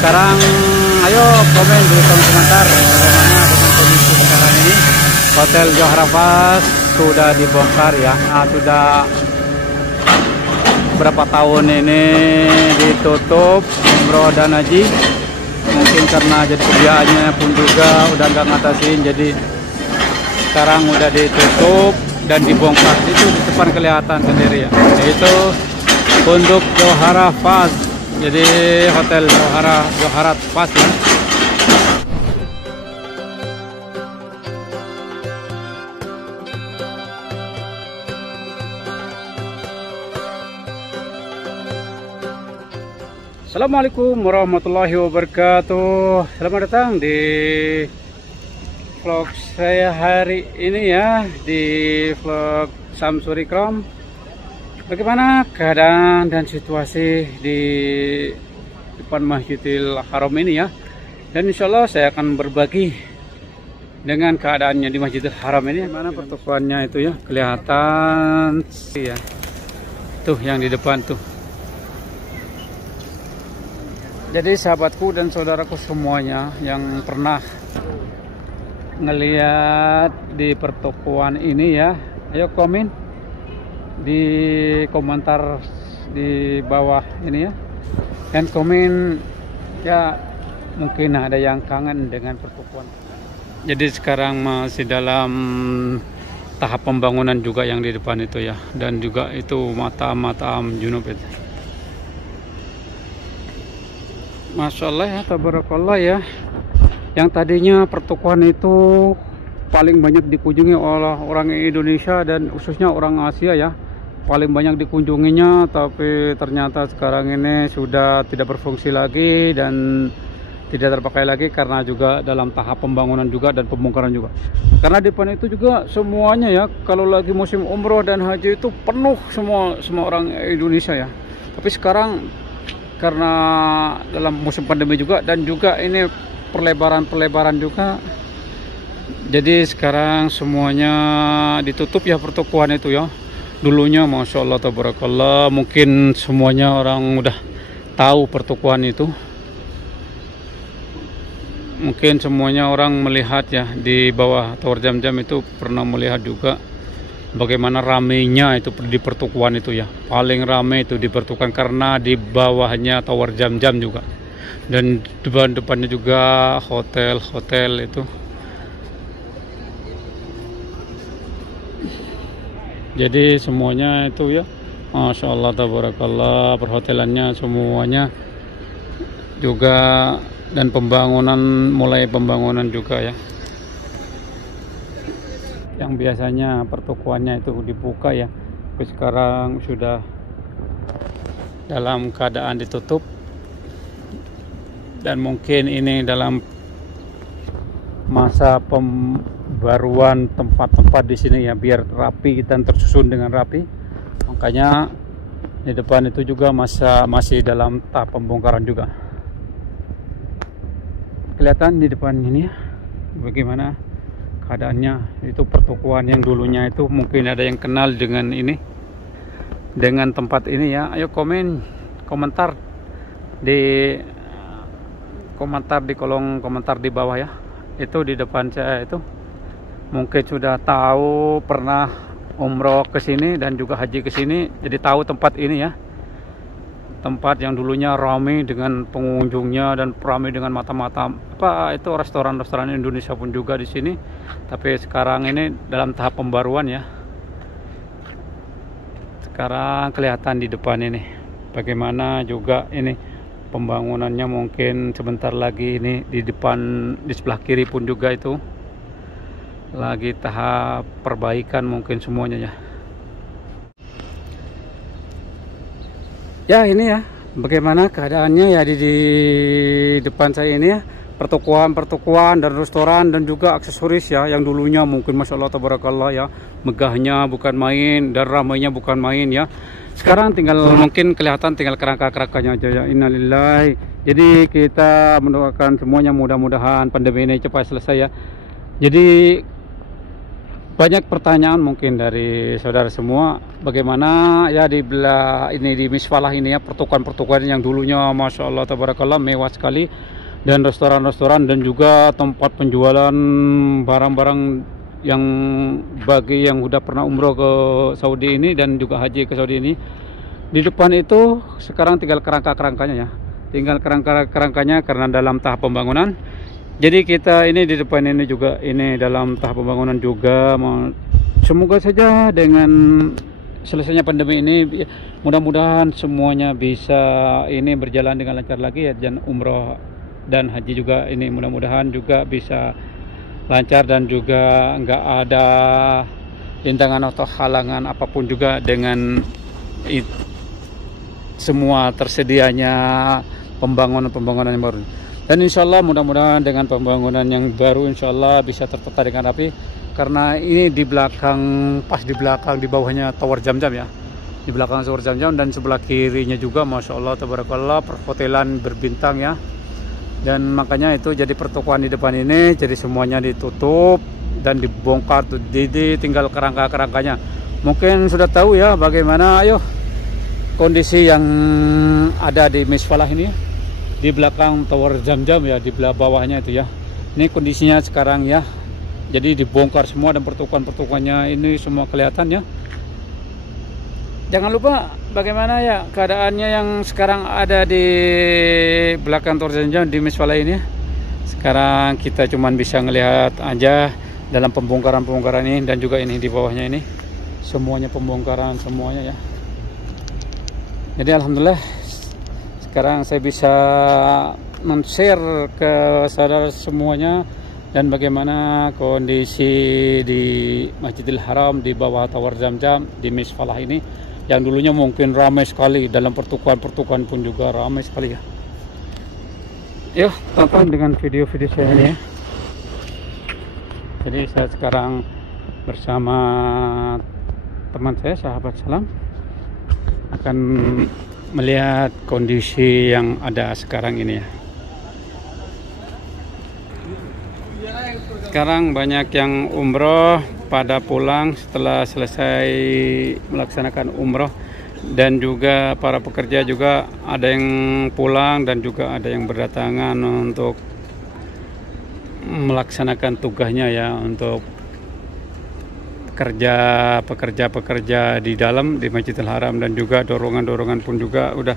sekarang ayo komen di kolom komentar bagaimana dengan kondisi sekarang ini. Hotel Johara Pass sudah dibongkar ya. Nah, sudah berapa tahun ini ditutup umroh dan haji. Mungkin karena jadi kebiasaannya pun juga udah nggak ngatasin, jadi sekarang udah ditutup dan dibongkar. Itu di depan kelihatan sendiri ya, yaitu untuk Johara Pass. Jadi Hotel Johara Pass ya. Assalamualaikum warahmatullahi wabarakatuh. Selamat datang di vlog saya hari ini ya, di vlog Samsurikrom. Bagaimana keadaan dan situasi di depan Masjidil Haram ini ya. Dan insya Allah saya akan berbagi dengan keadaannya di Masjidil Haram ini. Mana pertokoannya itu ya, kelihatan ya. Tuh yang di depan tuh. Jadi sahabatku dan saudaraku semuanya yang pernah ngeliat di pertokoan ini ya, ayo komen di komentar di bawah ini ya, dan komen ya, mungkin ada yang kangen dengan pertokoan. Jadi sekarang masih dalam tahap pembangunan juga yang di depan itu ya, dan juga itu makam junub itu. Masya Allah ya, tabarakallah ya. Yang tadinya pertokoan itu paling banyak dikunjungi oleh orang Indonesia dan khususnya orang Asia ya, paling banyak dikunjunginya, tapi ternyata sekarang ini sudah tidak berfungsi lagi dan tidak terpakai lagi karena juga dalam tahap pembangunan juga dan pembongkaran juga. Karena di depan itu juga semuanya ya, kalau lagi musim umroh dan haji itu penuh semua orang Indonesia ya. Tapi sekarang karena dalam musim pandemi juga dan juga ini perlebaran juga, jadi sekarang semuanya ditutup ya pertokoan itu ya. Dulunya Masya Allah tabarakallah, mungkin semuanya orang udah tahu pertokoan itu, mungkin semuanya orang melihat ya di bawah Tower Jam-Jam itu, pernah melihat juga bagaimana ramainya itu di pertokoan itu ya. Paling ramai itu di pertokoan karena di bawahnya Tower Jam-Jam juga, dan depannya juga hotel itu. Jadi semuanya itu ya, Masya Allah tabarakallah, perhotelannya semuanya juga, dan mulai pembangunan juga ya. Yang biasanya pertokoannya itu dibuka ya, tapi sekarang sudah dalam keadaan ditutup, dan mungkin ini dalam masa pembaruan tempat-tempat di sini ya, biar rapi dan tersusun dengan rapi. Makanya di depan itu juga masih dalam tahap pembongkaran juga. Kelihatan di depan ini ya, bagaimana keadaannya. Itu pertokoan yang dulunya itu, mungkin ada yang kenal dengan ini, dengan tempat ini ya. Ayo komentar di kolom komentar di bawah ya. Itu di depan saya itu, mungkin sudah tahu, pernah umroh ke sini dan juga haji ke sini, jadi tahu tempat ini ya. Tempat yang dulunya ramai dengan pengunjungnya dan ramai dengan mata-mata apa itu, restoran Indonesia pun juga di sini. Tapi sekarang ini dalam tahap pembaruan ya. Sekarang kelihatan di depan ini bagaimana juga ini pembangunannya. Mungkin sebentar lagi ini di depan, di sebelah kiri pun juga itu lagi tahap perbaikan mungkin semuanya ya. Ya ini ya, bagaimana keadaannya ya di depan saya ini ya. Pertokoan dan restoran dan juga aksesoris ya, yang dulunya mungkin Masya Allah tabarakallah ya, megahnya bukan main dan ramainya bukan main ya. Sekarang tinggal mungkin kelihatan tinggal kerangka-kerangkanya aja ya. Innalillahi. Jadi kita mendoakan semuanya mudah-mudahan pandemi ini cepat selesai ya. Jadi banyak pertanyaan mungkin dari saudara semua, bagaimana ya di belah ini di Misfalah ini ya, pertukuan-pertukuan yang dulunya Masya Allah tabarakallah mewah sekali, dan restoran-restoran dan juga tempat penjualan barang-barang yang bagi yang udah pernah umroh ke Saudi ini dan juga haji ke Saudi ini. Di depan itu sekarang tinggal kerangka-kerangkanya ya, tinggal kerangka-kerangkanya karena dalam tahap pembangunan. Jadi kita ini di depan ini juga ini dalam tahap pembangunan juga. Semoga saja dengan selesainya pandemi ini mudah-mudahan semuanya bisa ini berjalan dengan lancar lagi ya, dan umroh dan haji juga ini mudah-mudahan juga bisa lancar dan juga enggak ada rintangan atau halangan apapun juga dengan semua tersedianya pembangunan yang baru. Dan insya Allah mudah-mudahan dengan pembangunan yang baru insya Allah bisa tertata dengan rapi, karena ini di belakang, pas di belakang di bawahnya Tower Zamzam ya, di belakang Tower Zamzam, dan sebelah kirinya juga Masya Allah tabarakallah perhotelan berbintang ya. Dan makanya itu jadi pertukuan di depan ini jadi semuanya ditutup dan dibongkar tuh, tinggal kerangka-kerangkanya. Mungkin sudah tahu ya bagaimana ayo kondisi yang ada di Misfalah ini di belakang Tower Zamzam ya, di belah bawahnya itu ya. Ini kondisinya sekarang ya, jadi dibongkar semua dan pertukuan-pertukuannya ini semua kelihatan ya. Jangan lupa bagaimana ya keadaannya yang sekarang ada di belakang Tower Zamzam di Misfalah ini. Sekarang kita cuman bisa ngelihat aja dalam pembongkaran-pembongkaran ini, dan juga ini di bawahnya ini semuanya pembongkaran semuanya ya. Jadi alhamdulillah sekarang saya bisa men-share ke saudara semuanya dan bagaimana kondisi di Masjidil Haram di bawah Tower Zamzam di Misfalah ini, yang dulunya mungkin ramai sekali, dalam pertukuan-pertukuan pun juga ramai sekali ya. Yuk tonton dengan video-video saya ini ya. Jadi saya sekarang bersama teman saya, sahabat salam, akan melihat kondisi yang ada sekarang ini ya. Sekarang banyak yang umroh pada pulang setelah selesai melaksanakan umroh, dan juga para pekerja juga ada yang pulang dan juga ada yang berdatangan untuk melaksanakan tugasnya ya, untuk pekerja di dalam di Masjidil Haram, dan juga dorongan-dorongan pun juga udah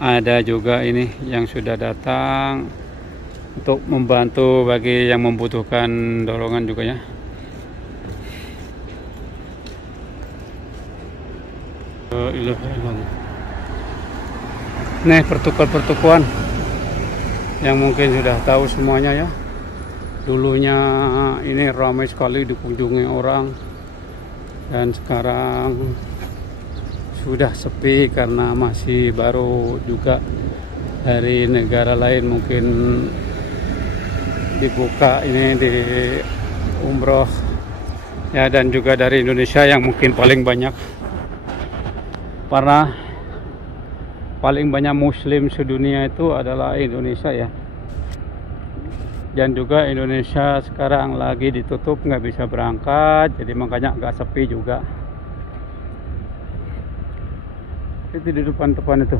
ada juga ini yang sudah datang untuk membantu bagi yang membutuhkan dorongan juga ya. Nih pertukuan yang mungkin sudah tahu semuanya ya. Dulunya ini ramai sekali dikunjungi orang, dan sekarang sudah sepi karena masih baru juga. Dari negara lain mungkin dibuka ini di umroh ya, dan juga dari Indonesia yang mungkin paling banyak, karena paling banyak muslim sedunia itu adalah Indonesia ya. Dan juga Indonesia sekarang lagi ditutup, nggak bisa berangkat, jadi makanya agak sepi juga. Itu di depan itu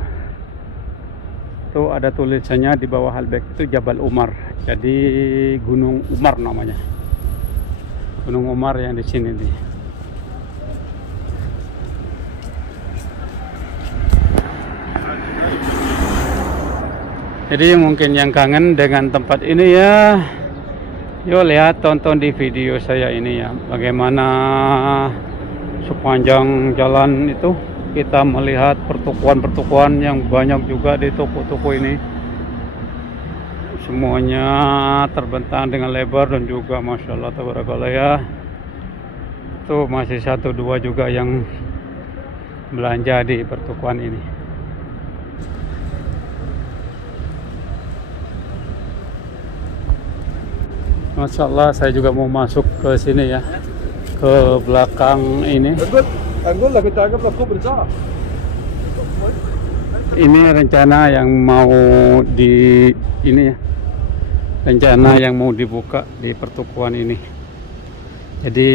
tuh ada tulisannya di bawah Halbek itu Jabal Umar, jadi Gunung Umar namanya, Gunung Umar yang di sini nih. Jadi mungkin yang kangen dengan tempat ini ya, yuk lihat, tonton di video saya ini ya, bagaimana sepanjang jalan itu kita melihat pertukuan-pertukuan yang banyak juga di toko-toko ini. Semuanya terbentang dengan lebar dan juga Masya Allah tabarakallah ya. Itu masih 1-2 juga yang belanja di pertukuan ini. Masya Allah, saya juga mau masuk ke sini ya, ke belakang ini. Ini rencana yang mau rencana yang mau dibuka di pertukuan ini. Jadi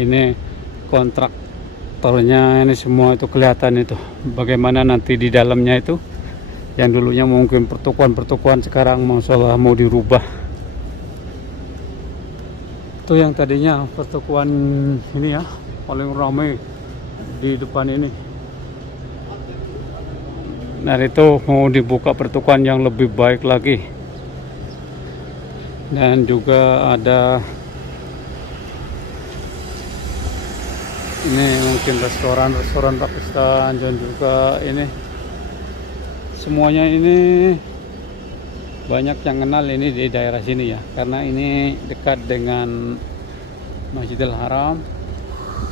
ini kontraktornya, ini semua itu kelihatan itu bagaimana nanti di dalamnya itu, yang dulunya mungkin pertukuan sekarang Masya Allah mau dirubah. Itu yang tadinya pertukuan ini ya paling ramai di depan ini. Nah itu mau dibuka pertukuan yang lebih baik lagi, dan juga ada ini mungkin restoran Pakistan, dan juga ini semuanya ini banyak yang kenal ini di daerah sini ya, karena ini dekat dengan Masjidil Haram.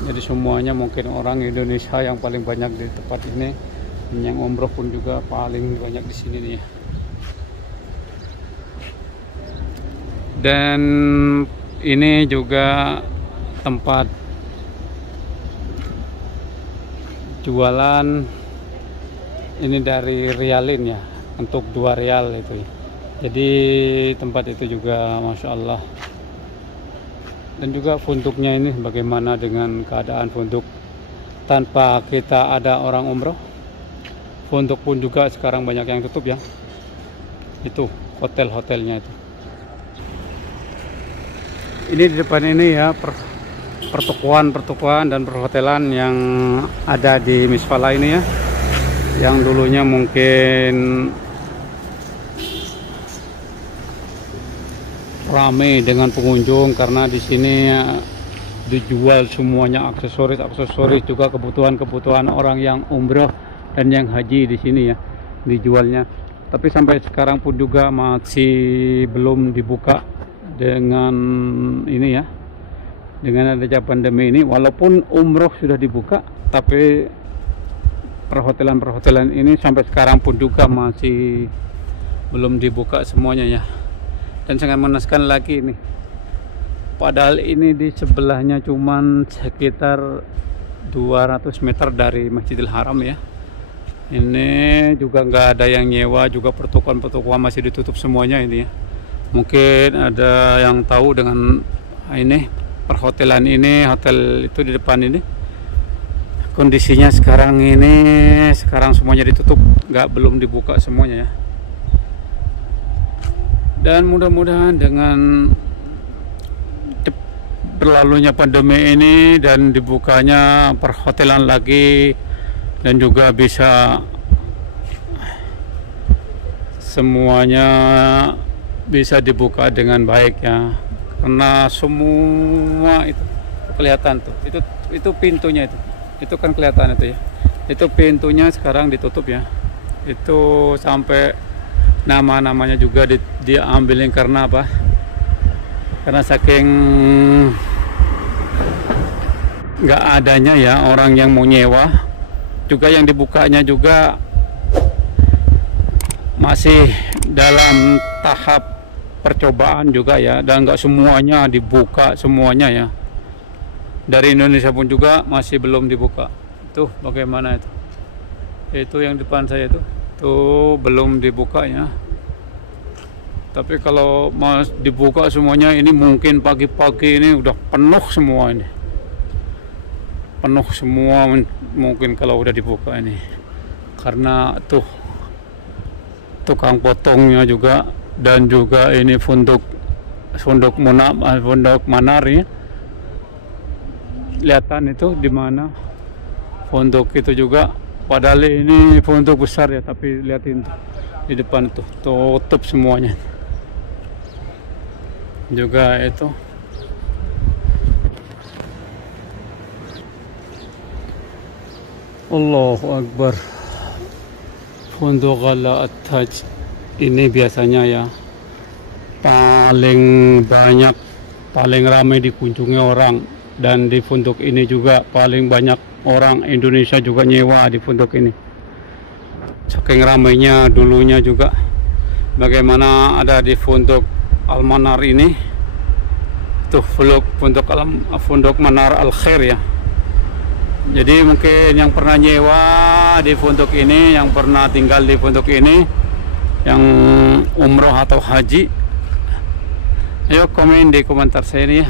Jadi semuanya mungkin orang Indonesia yang paling banyak di tempat ini. Yang umroh pun juga paling banyak di sini nih ya. Dan ini juga tempat jualan ini dari rialin ya, untuk 2 rial itu ya. Jadi tempat itu juga Masya Allah. Dan juga funduknya ini bagaimana dengan keadaan funduk tanpa kita ada orang umroh. Funduk pun juga sekarang banyak yang tutup ya. Itu hotel-hotelnya itu. Ini di depan ini ya pertukuan dan perhotelan yang ada di Misfala ini ya. Yang dulunya mungkin ramai dengan pengunjung karena di sini dijual semuanya, aksesoris juga kebutuhan orang yang umroh dan yang haji di sini ya dijualnya. Tapi sampai sekarang pun juga masih belum dibuka dengan ini ya, dengan adanya pandemi ini. Walaupun umroh sudah dibuka, tapi perhotelan ini sampai sekarang pun juga masih belum dibuka semuanya ya. Dan sangat mengenaskan lagi ini, padahal ini di sebelahnya cuman sekitar 200 meter dari Masjidil Haram ya. Ini juga nggak ada yang nyewa, juga pertukuan masih ditutup semuanya ini ya. Mungkin ada yang tahu dengan ini perhotelan ini, hotel itu di depan ini kondisinya sekarang semuanya ditutup, belum dibuka semuanya ya. Dan mudah-mudahan dengan berlalunya pandemi ini dan dibukanya perhotelan lagi, dan juga bisa semuanya bisa dibuka dengan baik ya, karena semua itu kelihatan tuh, itu pintunya itu kan kelihatan itu ya, itu pintunya sekarang ditutup ya. Itu sampai namanya juga diambilin karena apa? Karena saking nggak adanya ya orang yang mau nyewa. Juga yang dibukanya juga masih dalam tahap percobaan juga ya, dan nggak semuanya dibuka semuanya ya. Dari Indonesia pun juga masih belum dibuka. Tuh bagaimana itu yang depan saya tuh belum dibuka ya. Tapi kalau mas dibuka semuanya ini mungkin pagi-pagi ini udah penuh semua ini. Penuh semua mungkin kalau udah dibuka ini, karena tuh tukang potongnya juga, dan juga ini funduk manar ya. Kelihatan itu di mana funduk itu juga, padahal ini funduk besar ya, tapi lihatin tuh di depan tuh tutup semuanya. Juga itu Allahu Akbar, Funduk Ala At-Taj ini biasanya ya paling ramai dikunjungi orang, dan di funduk ini juga paling banyak orang Indonesia juga nyewa di funduk ini. Saking ramainya dulunya juga, bagaimana ada di funduk Al-Manar ini tuh, funduk Manar Al-Khair ya. Jadi mungkin yang pernah nyewa di funduk ini, yang pernah tinggal di funduk ini, yang umroh atau haji, ayo komen di komentar saya ini ya.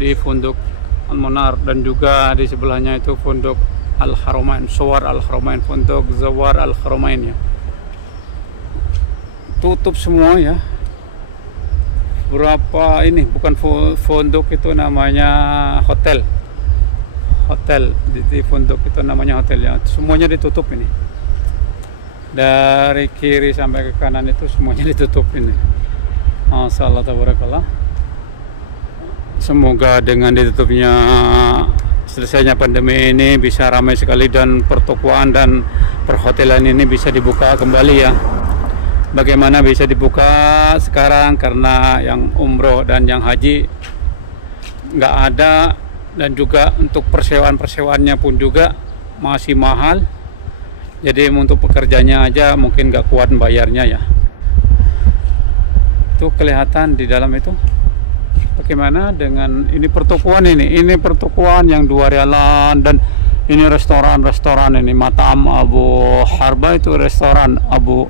di Fondok Al-Munar, dan juga di sebelahnya itu Fondok Al-Haramain, Zawar Al-Haramain, Fondok Zawar Al-Haramain ya. Tutup semua ya. Berapa ini, bukan fondok, itu namanya hotel. Hotel di fondok itu namanya hotel ya. Semuanya ditutup ini. Dari kiri sampai ke kanan itu semuanya ditutup ini. Masyaallah tabarakallah. Semoga dengan ditutupnya, selesainya pandemi ini bisa ramai sekali, dan pertokoan dan perhotelan ini bisa dibuka kembali ya. Bagaimana bisa dibuka sekarang, karena yang umroh dan yang haji nggak ada, dan juga untuk persewaannya pun juga masih mahal. Jadi untuk pekerjanya aja mungkin nggak kuat bayarnya ya. Itu kelihatan di dalam itu. Bagaimana dengan ini pertokoan ini pertokoan yang 2 rialan, dan ini restoran ini Matam Abu Harbah, itu restoran Abu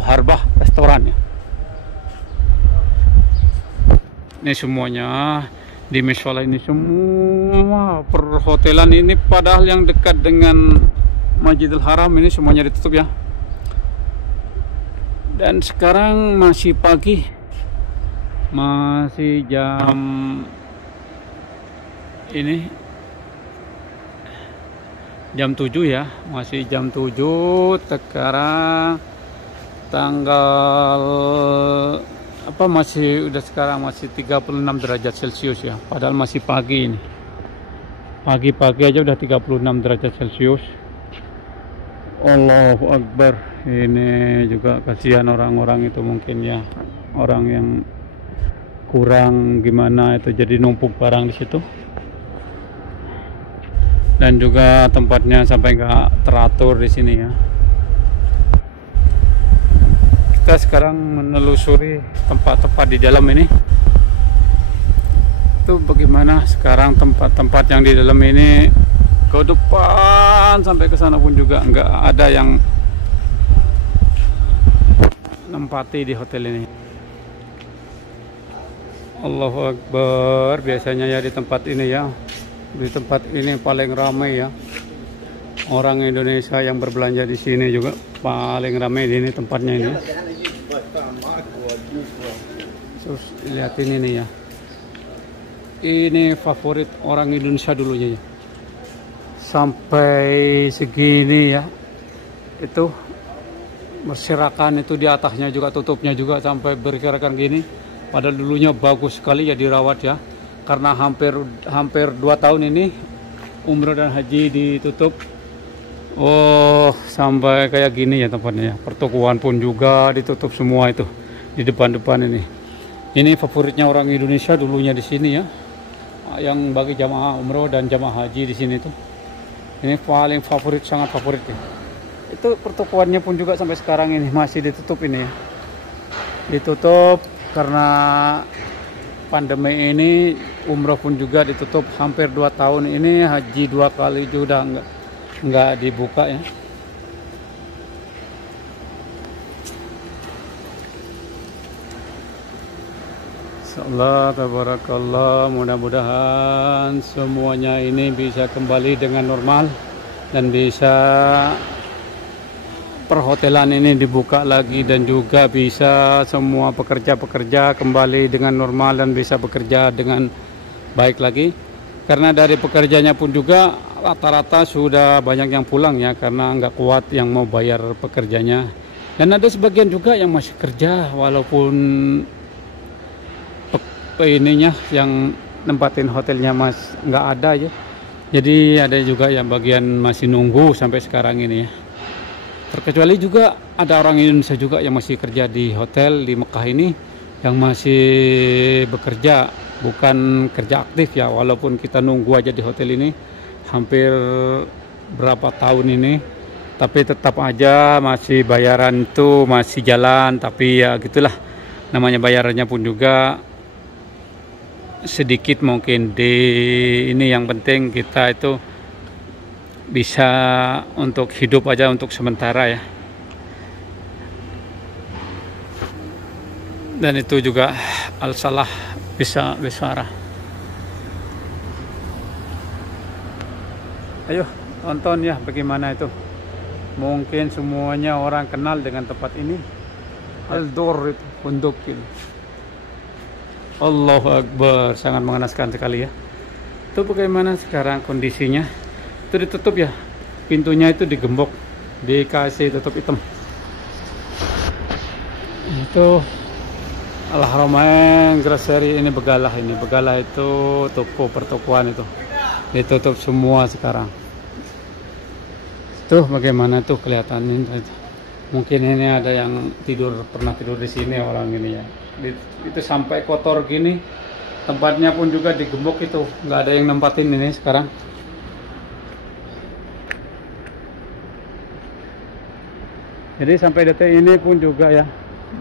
Harbah restoran ya. Ini semuanya di Miswala, ini semua perhotelan ini, padahal yang dekat dengan Masjidil Haram ini semuanya ditutup ya. Dan sekarang masih pagi, masih jam ini jam 7 ya, masih jam 7 sekarang. Tanggal apa, masih udah sekarang masih 36 derajat Celcius ya, padahal masih pagi ini. Pagi-pagi aja udah 36 derajat Celcius. Allahu Akbar. Ini juga kasihan orang-orang itu mungkin ya, orang yang kurang gimana itu, jadi numpuk barang di situ. Dan juga tempatnya sampai nggak teratur di sini ya. Kita sekarang menelusuri tempat-tempat di dalam ini. Itu bagaimana sekarang tempat-tempat yang di dalam ini, ke depan sampai ke sana pun juga nggak ada yang nempati di hotel ini. Allahu Akbar. Biasanya ya di tempat ini ya, di tempat ini paling ramai ya. Orang Indonesia yang berbelanja di sini juga paling ramai di ini tempatnya ini. Terus lihat ini nih ya. Ini favorit orang Indonesia dulunya ya. Sampai segini ya. Itu berserakan itu di atasnya juga, tutupnya juga sampai berserakan gini. Padahal dulunya bagus sekali ya, dirawat ya. Karena hampir 2 tahun ini umroh dan haji ditutup. Oh, sampai kayak gini ya tempatnya ya. Pertokoan pun juga ditutup semua itu di depan-depan ini. Ini favoritnya orang Indonesia dulunya di sini ya. Yang bagi jamaah umroh dan jamaah haji di sini tuh. Ini paling favorit, sangat favorit ya. Itu pertokoannya pun juga sampai sekarang ini masih ditutup ini ya. Ditutup karena pandemi ini, umroh pun juga ditutup hampir 2 tahun ini, haji 2 kali juga nggak dibuka ya. Insyaallah tabarakallah, mudah-mudahan semuanya ini bisa kembali dengan normal dan bisa perhotelan ini dibuka lagi, dan juga bisa semua pekerja-pekerja kembali dengan normal dan bisa bekerja dengan baik lagi. Karena dari pekerjanya pun juga rata-rata sudah banyak yang pulang ya, karena nggak kuat yang mau bayar pekerjanya. Dan ada sebagian juga yang masih kerja walaupun ininya yang nempatin hotelnya nggak ada ya. Jadi ada juga yang bagian masih nunggu sampai sekarang ini ya. Terkecuali juga ada orang Indonesia juga yang masih kerja di hotel di Mekah ini, yang masih bekerja, bukan kerja aktif ya, walaupun kita nunggu aja di hotel ini hampir berapa tahun ini, tapi tetap aja masih bayaran itu masih jalan. Tapi ya gitulah, namanya bayarannya pun juga sedikit mungkin di ini. Yang penting kita itu bisa untuk hidup aja untuk sementara ya. Dan itu juga al-salah bisa besar. Ayo tonton ya bagaimana itu. Mungkin semuanya orang kenal dengan tempat ini. Al-Dor itu pondok itu. Allahu Akbar, sangat mengenaskan sekali ya. Itu bagaimana sekarang kondisinya? Itu ditutup ya. Pintunya itu digembok, dikasih tutup hitam. Itu Al-Haramain Grocery, ini Begalah, ini Begalah itu toko pertokoan itu ditutup semua sekarang. Tuh bagaimana tuh kelihatannya. Mungkin ini ada yang pernah tidur di sini orang ini ya. Itu sampai kotor gini. Tempatnya pun juga digembok itu, nggak ada yang nempatin ini sekarang. Jadi sampai detik ini pun juga ya.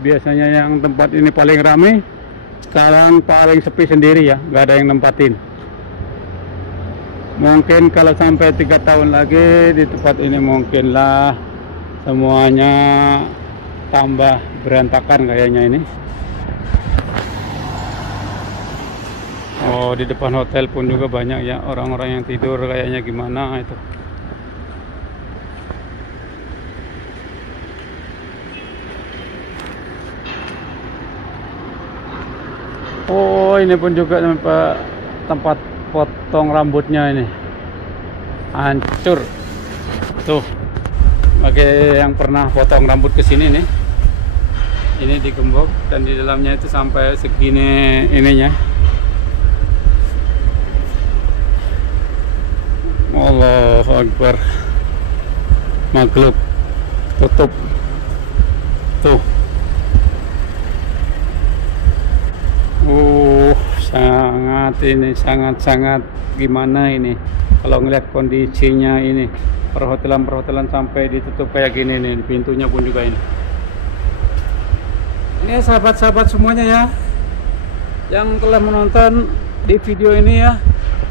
Biasanya yang tempat ini paling ramai, sekarang paling sepi sendiri ya, nggak ada yang nempatin. Mungkin kalau sampai 3 tahun lagi di tempat ini mungkinlah semuanya tambah berantakan kayaknya ini. Oh, di depan hotel pun juga banyak ya orang-orang yang tidur, kayaknya gimana itu. Oh, ini pun juga tempat potong rambutnya ini hancur. Tuh, bagi yang pernah potong rambut ke sini nih, ini digembok dan di dalamnya itu sampai segini ininya. Allahu Akbar, makhluk tutup tuh. Sangat gimana ini kalau ngeliat kondisinya ini, perhotelan sampai ditutup kayak gini nih, pintunya pun juga ini sahabat-sahabat semuanya ya yang telah menonton di video ini ya,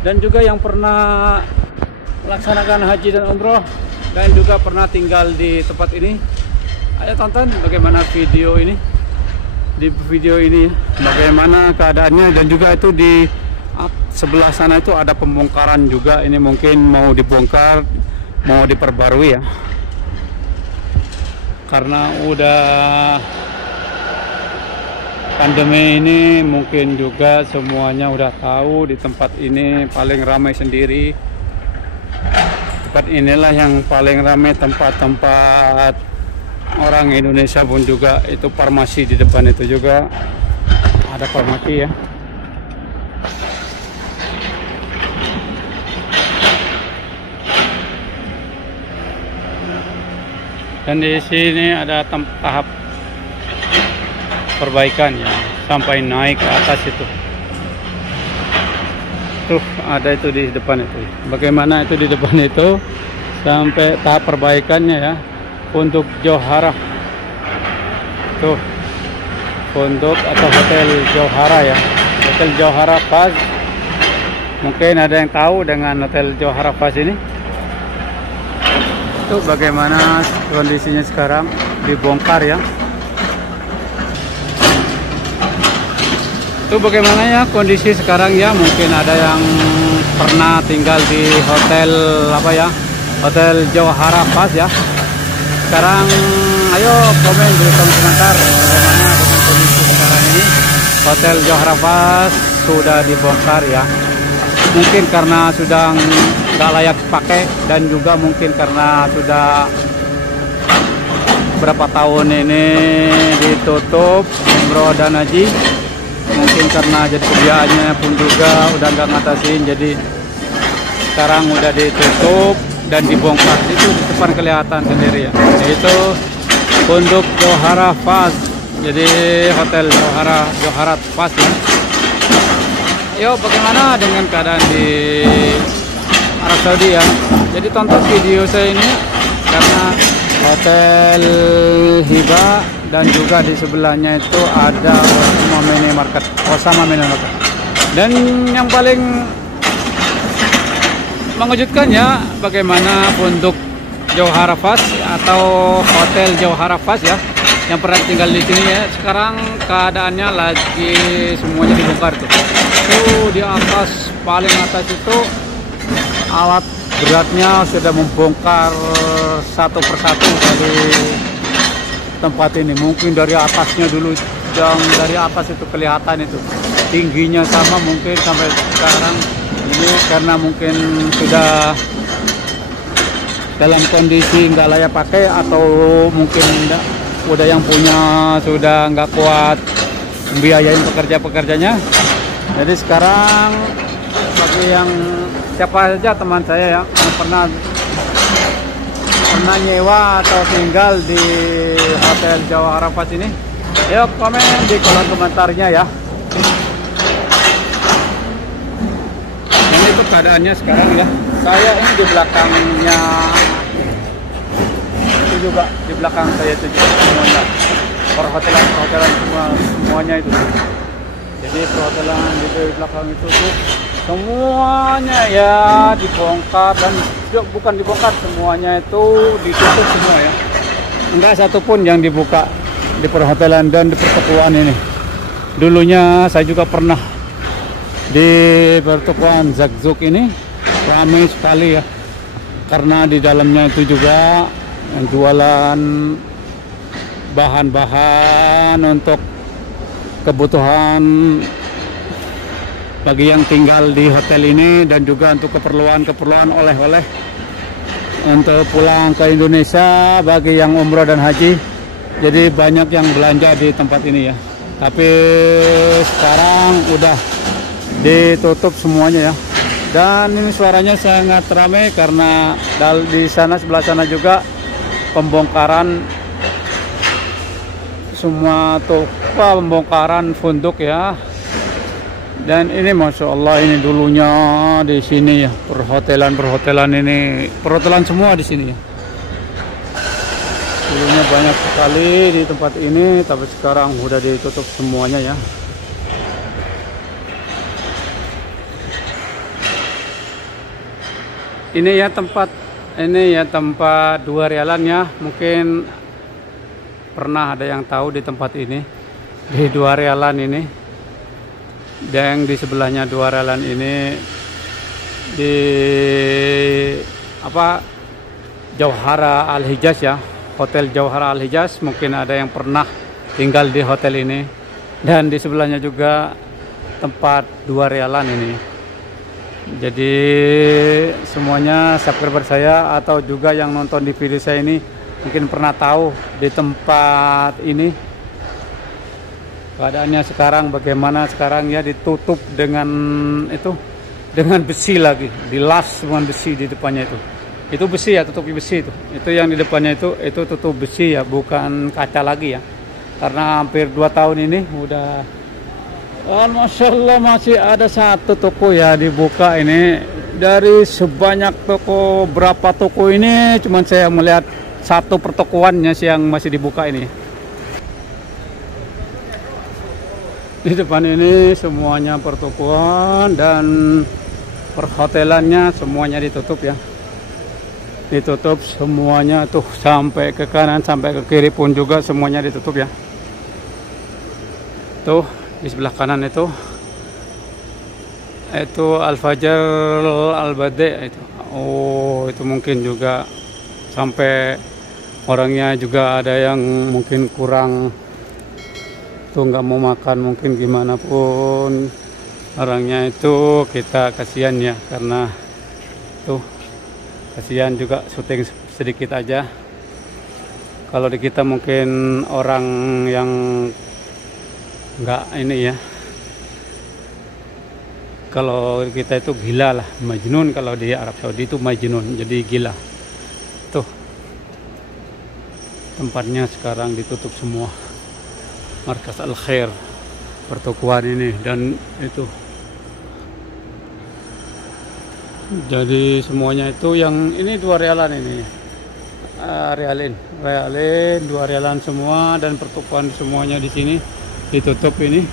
dan juga yang pernah melaksanakan haji dan umroh dan juga pernah tinggal di tempat ini. Ayo tonton bagaimana video ini. Di video ini bagaimana keadaannya, dan juga itu di sebelah sana itu ada pembongkaran juga, ini mungkin mau dibongkar, mau diperbarui ya, karena udah pandemi ini. Mungkin juga semuanya udah tahu di tempat ini paling ramai sendiri. Tempat inilah yang paling ramai, tempat-tempat orang Indonesia pun juga. Itu farmasi di depan itu juga ada farmasi ya. Dan di sini ada tahap perbaikan ya, sampai naik ke atas itu. Tuh ada itu di depan itu. Bagaimana itu di depan itu sampai tahap perbaikannya ya. Untuk Johara tuh, untuk atau Hotel Johara ya, Hotel Johara Faz. Mungkin ada yang tahu dengan Hotel Johara Faz ini. Itu bagaimana kondisinya sekarang, dibongkar ya. Itu bagaimana ya kondisi sekarang ya. Mungkin ada yang pernah tinggal di hotel apa ya, Hotel Johara Faz ya. Sekarang ayo komen di kolom komentar bagaimana dengan kondisi sekarang ini. Hotel Johara Faz sudah dibongkar ya. Mungkin karena sudah nggak layak pakai, dan juga mungkin karena sudah berapa tahun ini ditutup umroh dan haji. Mungkin karena jadi kebiasaannya pun juga udah nggak ngatasin, jadi sekarang udah ditutup dan dibongkar. Itu di depan kelihatan sendiri ya, itu untuk Johara Faz. Jadi Hotel Johara Faz ya. Yo, bagaimana dengan keadaan di Arab Saudi ya. Jadi tonton video saya ini karena Hotel Hiba, dan juga di sebelahnya itu ada Osama Minimarket. Dan yang paling mengejutkan ya, bagaimana untuk Johara Faz atau Hotel Johara Faz ya, yang pernah tinggal di sini ya, sekarang keadaannya lagi semuanya dibongkar tuh. Tuh di atas, paling atas itu alat beratnya sudah membongkar satu persatu dari tempat ini. Mungkin dari atasnya dulu, yang dari atas itu kelihatan itu tingginya sama, mungkin sampai sekarang ini karena mungkin sudah dalam kondisi nggak layak pakai, atau mungkin udah yang punya sudah nggak kuat biayain pekerja-pekerjanya. Jadi sekarang bagi yang siapa saja teman saya yang pernah nyewa atau tinggal di Hotel Jawa Arafat ini, yuk komen di kolom komentarnya ya. Ini itu keadaannya sekarang ya. Saya ini di belakangnya itu juga, di belakang saya itu juga semuanya perhotelan semuanya itu. Jadi perhotelan di belakang itu tuh semuanya ya dibongkar, dan bukan dibongkar, semuanya itu ditutup semua ya. Enggak satupun yang dibuka di perhotelan dan di pertokoan ini. Dulunya saya juga pernah di pertokoan Zagzug ini, ramai sekali ya, karena di dalamnya itu juga jualan bahan-bahan untuk kebutuhan bagi yang tinggal di hotel ini, dan juga untuk keperluan oleh-oleh untuk pulang ke Indonesia bagi yang umroh dan haji. Jadi banyak yang belanja di tempat ini ya. Tapi sekarang udah ditutup semuanya ya. Dan ini suaranya sangat ramai karena di sana, sebelah sana juga pembongkaran semua toko, pembongkaran funduk ya. Dan ini masya Allah, ini dulunya di sini ya, perhotelan ini, perhotelan semua di sini ya. Dulunya banyak sekali di tempat ini, tapi sekarang udah ditutup semuanya ya. Ini ya tempat 2 rialan ya. Mungkin pernah ada yang tahu di tempat ini, di 2 rialan ini. Dan di sebelahnya 2 rialan ini di Jauhara Al-Hijaz ya, Hotel Jauhara Al-Hijaz. Mungkin ada yang pernah tinggal di hotel ini. Dan di sebelahnya juga tempat 2 rialan ini. Jadi semuanya subscriber saya atau juga yang nonton di video saya ini mungkin pernah tahu di tempat ini. Keadaannya sekarang bagaimana? Sekarang ya ditutup dengan besi lagi, dilas dengan besi di depannya itu. Itu besi ya, tutup besi itu. Itu yang di depannya itu tutup besi ya, bukan kaca lagi ya. Karena hampir 2 tahun ini udah. Masya Allah, masih ada 1 toko ya dibuka ini. Dari sebanyak toko, berapa toko ini, cuman saya melihat 1 pertokoannya sih yang masih dibuka ini. Di depan ini semuanya pertokoan dan perhotelannya semuanya ditutup ya. Ditutup semuanya tuh, sampai ke kanan sampai ke kiri pun juga semuanya ditutup ya. Tuh di sebelah kanan itu Al-Fajr Al-Bade itu. Oh, itu mungkin juga sampai orangnya juga ada yang mungkin kurang tuh, nggak mau makan, mungkin gimana pun orangnya itu, kita kasihan ya, karena tuh kasihan juga, syuting sedikit aja. Kalau di kita mungkin orang yang nggak ini ya, kalau kita itu gila lah, majnun. Kalau di Arab Saudi itu majnun, jadi gila. Tuh tempatnya sekarang ditutup semua. Markas Al-Khair, pertokoan ini, dan itu. Jadi semuanya itu yang ini 2 rialan ini. Rialin 2 rialan semua, dan pertokoan semuanya di sini ditutup ini.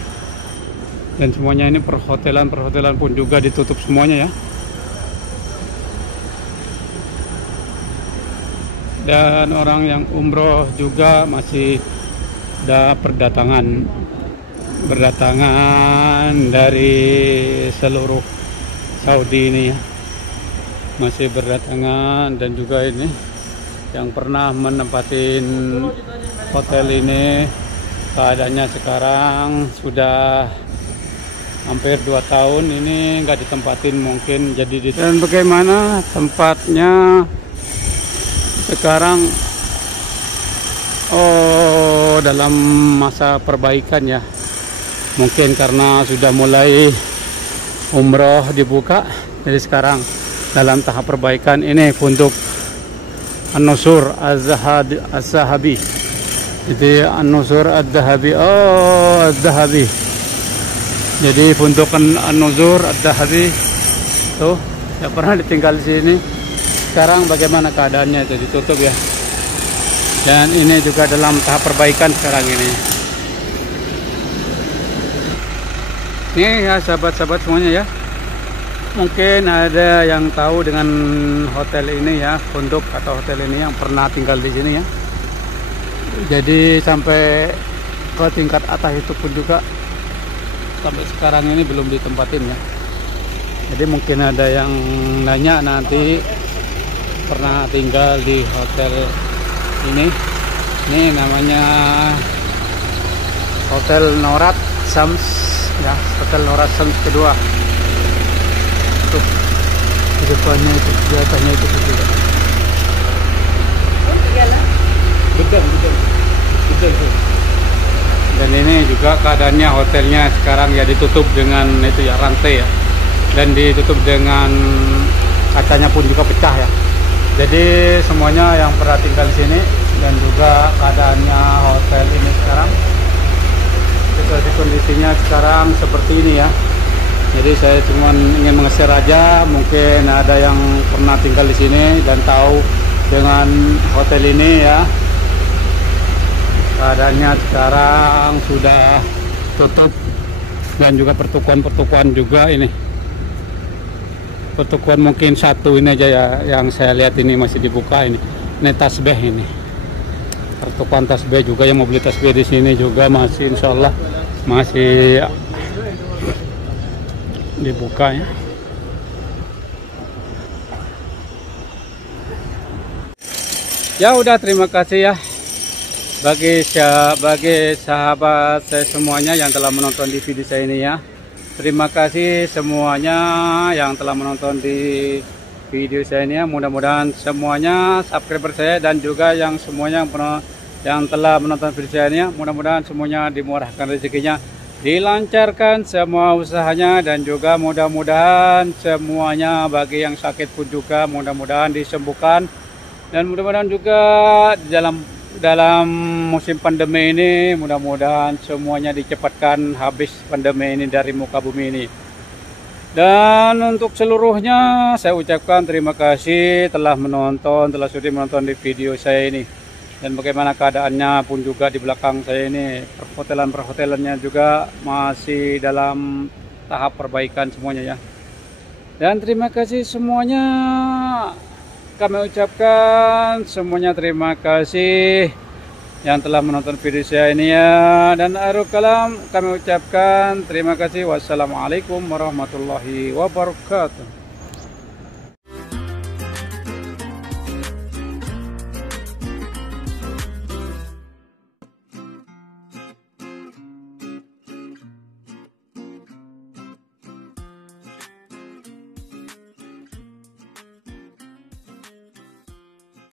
Dan semuanya ini perhotelan pun juga ditutup semuanya ya. Dan orang yang umroh juga masih ada berdatangan dari seluruh Saudi ini ya. masih berdatangan, dan juga ini yang pernah menempatin hotel ini keadaannya sekarang sudah hampir 2 tahun ini nggak ditempatin, mungkin jadi dan bagaimana tempatnya sekarang. Oh, dalam masa perbaikan ya, mungkin karena sudah mulai umroh dibuka, jadi sekarang dalam tahap perbaikan. Ini untuk An-Nusur Az-Zahabi. Jadi An-Nusur Az-Zahabi. Oh, Az-Zahabi. Jadi untuk An-Nusur Az-Zahabi tuh ya, pernah ditinggal di sini. Sekarang bagaimana keadaannya? Jadi tutup ya. Dan ini juga dalam tahap perbaikan sekarang ini. Ini ya sahabat-sahabat semuanya ya. Mungkin ada yang tahu dengan hotel ini ya, pondok atau hotel ini yang pernah tinggal di sini ya. Jadi sampai ke tingkat atas itu pun juga sampai sekarang ini belum ditempatin ya. Jadi mungkin ada yang nanya nanti pernah tinggal di hotel ini namanya Hotel Norat Shams ya, Hotel Norat Shams kedua. Tuh di depannya itu, di atasnya itu juga. Betul. Dan ini juga keadaannya hotelnya sekarang ya ditutup dengan itu ya, rantai ya, dan ditutup dengan kacanya pun juga pecah ya. Jadi semuanya yang pernah tinggal di sini dan juga keadaannya hotel ini sekarang, situasi kondisinya sekarang seperti ini ya. Jadi saya cuma ingin meng-share aja, mungkin ada yang pernah tinggal di sini dan tahu dengan hotel ini ya. Keadaannya sekarang sudah tutup, dan juga pertukuan juga ini. Pertukuan mungkin satu ini aja ya yang saya lihat ini masih dibuka ini. Ini tasbih ini. Pertukuan tasbih juga, yang mau beli tasbih di sini juga masih insya Allah masih dibuka ya. Ya udah, terima kasih ya bagi sahabat saya semuanya yang telah menonton di video saya ini ya. Terima kasih semuanya yang telah menonton di video saya ini ya. Mudah-mudahan semuanya subscriber saya dan juga yang semuanya yang telah menonton video saya ini ya, mudah-mudahan semuanya dimurahkan rezekinya, dilancarkan semua usahanya, dan juga mudah-mudahan semuanya bagi yang sakit pun juga mudah-mudahan disembuhkan, dan mudah-mudahan juga dalam musim pandemi ini mudah-mudahan semuanya dicepatkan habis pandemi ini dari muka bumi ini. Dan untuk seluruhnya saya ucapkan terima kasih telah sudi menonton di video saya ini. Dan bagaimana keadaannya pun juga di belakang saya ini, perhotelannya juga masih dalam tahap perbaikan semuanya ya. Dan terima kasih semuanya, kami ucapkan semuanya terima kasih yang telah menonton video saya ini ya. Dan akhirul kalam kami ucapkan terima kasih. Wassalamualaikum warahmatullahi wabarakatuh.